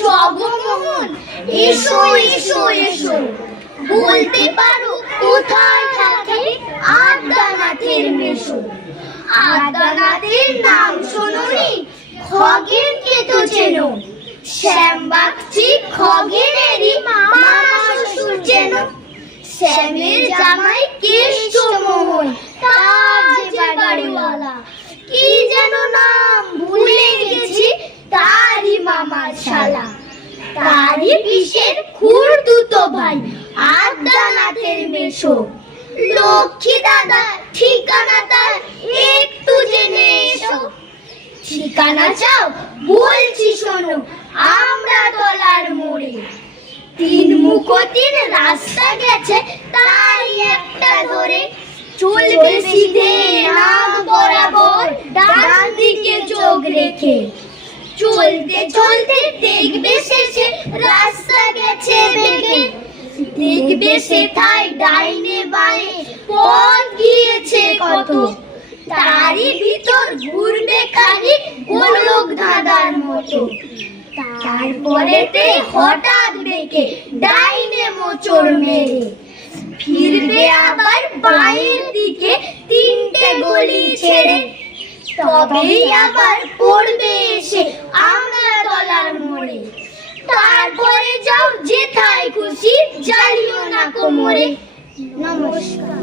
জগমোহন। এসো এসো এসো। বলতে পারো কোথায় থাকে আদ্যানাথের মেশো। আদ্যানাথের নাম শোনি খগেন কে তো চেনো। শ্যামবাগচি খগেনেরই মামা শ্বশুর চেন শ্যামের জামাই কেষ্টমোহন তার যে বাড়িওয়ালা। কি যেন নাম ভুলে গেছি তারই মামার শালা তারই পিসের খুড়দুতো ভাই, আদ্যানাথের মেশো। লক্ষ্মী দাদা, ঠিকানা তার একটু জেনে এসো। ঠিকানা চাও? বলছি শোনো, আমরা তলার মোড়ে। তিন মুখো তিন রাস্তা গেছে তারই একটা ধরে। চলবে সিধে নাম বরাবর, ডান দিকে চোখ রেখে। চলতে চলতে দেখবে শেষে রাস্তা গেছে বেগে। দেখবে সে তাই ডাইনে বাঁয়ে পথ গিয়েছে কত। তারই ভিতর ঘুরবে খালি গোলক ধাঁধার মতো। তারপরেতে হঠাৎ বেঁকে ডাইনে মোচড় মেরে। ফিরবে আবার বাঁয়ের দিকে তবেই আবার পড়বে এসে আমরা তলার মোড়ে? তারপরে যাও যেথায় খুশি জ্বালিও না কোমরে। নমস্কার।